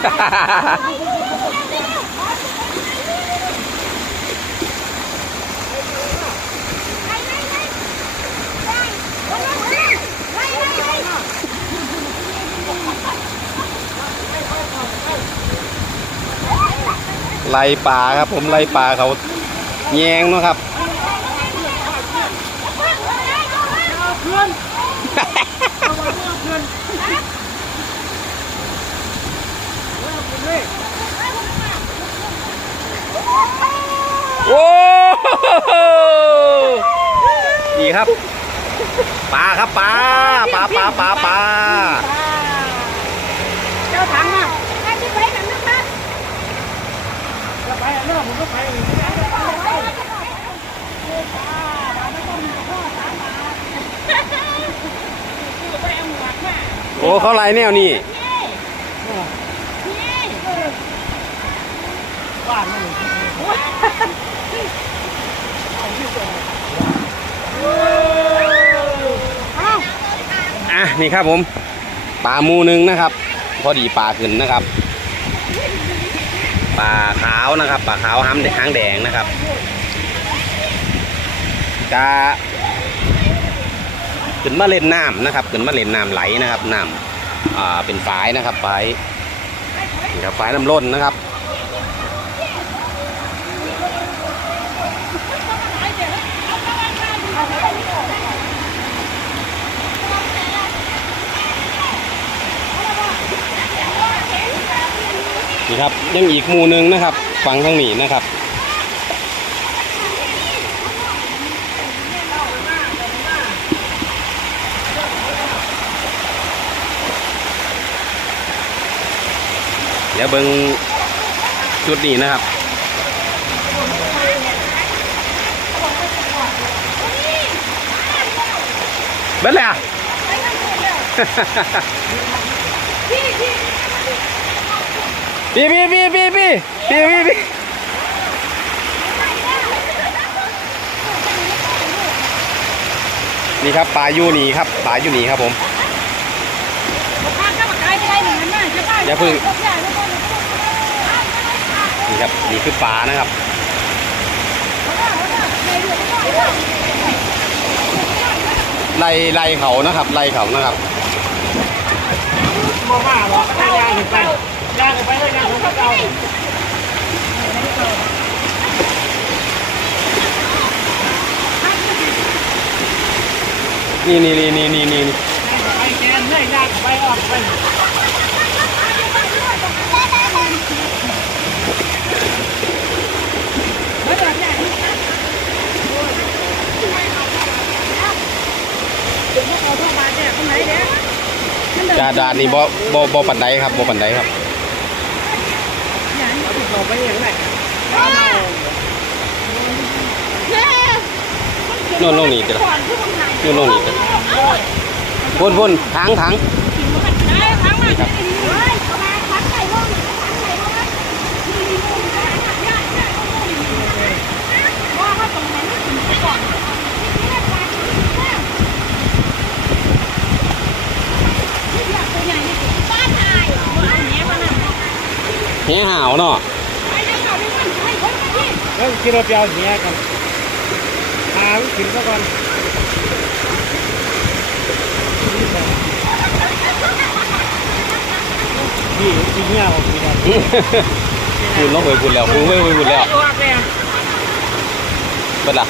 ไล่ป่าครับผมไล่ป่าเขาแยงนะครับ โอ้โหนี่ครับปลาครับปลาปลาปลาปลาปลาเจ้าถังอะโอ้เขาไล่แนวนี่ อะนี่ครับผมปลาหมูหนึ่งนะครับ พอดีปลาขึ้นนะครับปลาขาวนะครับปลาขาวห้ำหางแดงนะครับกาขึ้นมาเล่นน้ำนะครับขึ้นมาเล่นน้ำไหลนะครับน้ำอ่าเป็นฝายนะครับฝายนี่ครับฝายน้ำล้นนะครับ นี่ครับยังอีกหมู่หนึ่งนะครับฟังทางนี้นะครับเดี๋ยวเบิ้งชุดนี้นะครับเบิ้ลเลยอะ พี่พี่พี่พี่พี่พี่พี่พี่นี่ครับปลายูนี่ครับปลายูนี่ครับผมข้างข้างขายไปได้หนึ่งนั่นใช่ป่ะอย่าพึ่งนี่ครับนี่คือปลานะครับไล่ไล่เขานะครับไล่เขานะครับบ่มาหรอกถ้า ยางขึ้นไปเลยยางขึ้นไปเอานี่นี่นี่นี่นี่นี่ไปแกนเลยยางขึ้นไปออกไปดาดาดนี่บ่บ่บ่ปันไดครับบ่ปันไดครับ เราไปอย่างไรโน่นลงนี่จ้ะโน่นลงนี่จ้ะพุ่นพุ่นทางทางเฮียหาวเนาะ แล้วขี่รถยาวเสียกันพาวิ่งขึ้นซะก่อนพี่พี่เงี้ยผมมีนะคุณต้องไปคุณแล้วคุณไม่ไปคุณแล้วเป็นไร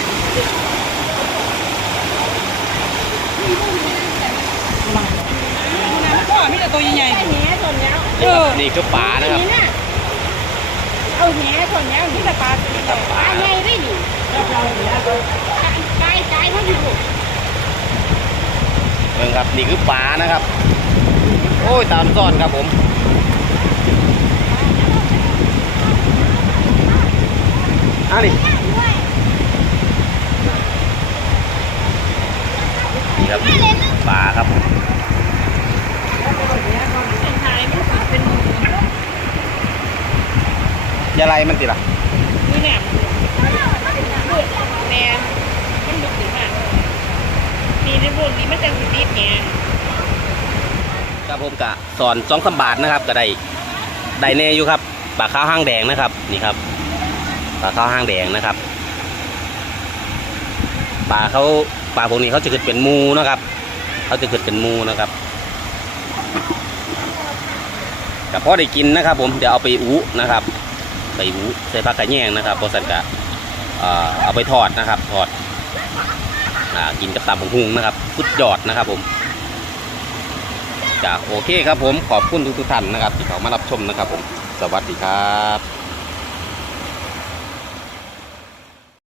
นี่ก็ป่านะครับ เอาแหนส่อนแหนที่จะปลาปลาใหญ่ได้ดิตายตายเขาอยู่เบิ่ครับนี่คือป่านะครับ โอ้ยตามซ่อนครับผมอะนี่นี่ครับปลาครับ เป็นไทยมันเป็น อ ย่าไรมันติล่ะนี่เนี่ยแม่มันดุถึงอะนี่ในบุญนี้มันจะสิติดเนี่ยครับผมกะสอนสองสามบาทนะครับก็ได้ได้แน่อยู่ครับปลาขาวห้างแดงนะครับนี่ครับปลาขาวห้างแดงนะครับปลาเขาปลาพวกนี้เขาจะเกิดเป็นมูนะครับเขาจะเกิดเป็นมูนะครับกับพ่อได้กินนะครับ ผมเดี๋ยวเอาไปอู้นะครับ ไปอู้ใส่ผักกระแยงนะครับพอสันกะเอาไปทอดนะครับทอดอกินกับตำบักหุ่งนะครับสุดยอดนะครับผมจ้ะโอเคครับผมขอบคุณทุกท่านนะครับ ที่เขามารับชมนะครับผม สวัสดีครับ